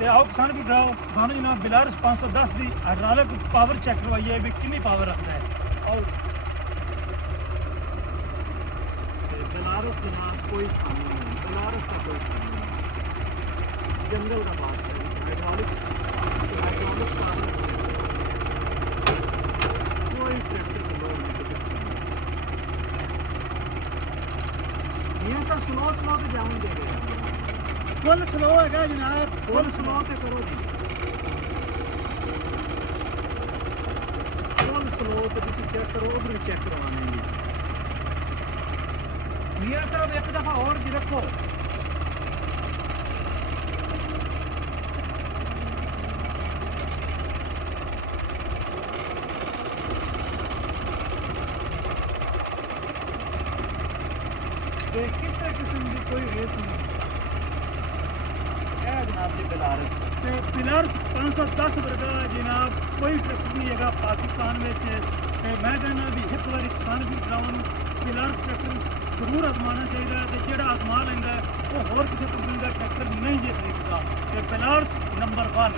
ਤੇ ਆਓ ਕਿਸਾਨ ਵੀ ਭਰਾਓ ਤੁਹਾਨੂੰ ਜਨਾਬ ਬਿਲਾਰਸ 510 ਦੀ ਹਾਈਡ੍ਰੋਲਿਕ ਪਾਵਰ ਚੈੱਕ ਕਰਵਾਈਏ ਵੀ ਕਿੰਨੀ ਪਾਵਰ ਰੱਖਦਾ ਹੈ। ਆਓ बनारस के नाम कोई सामने नहीं, बनारस का कोई सामने नहीं, जंगल का बात है। हाइड्रोलिक कोई ट्रैक्टर को लोड नहीं कर ये सब स्लो स्लो पे जाऊँ दे रहे हैं। फुल स्लो है जनाब, फुल स्लो पे करो जी, फुल स्लो पे तुम चेक करो, उधर भी चेक करवाने हैं। मियाँ साहब एक दफ़ा और भी रखो। किसी किस्म की कोई रेस नहीं है जनाब जी। बिलारस बिलारस 510 वर्गा जनाब कोई ट्रैक्टर नहीं है पाकिस्तान में। मैं कहना भी एक बार किसान भी भरावां बिलारस ट्रैक्टर जरूर आजमाना चाहिए। जो आजमा लेंदा है वो होर किसी कंपनी का ट्रैक्टर नहीं जे खरीदता। बिलारस नंबर 1।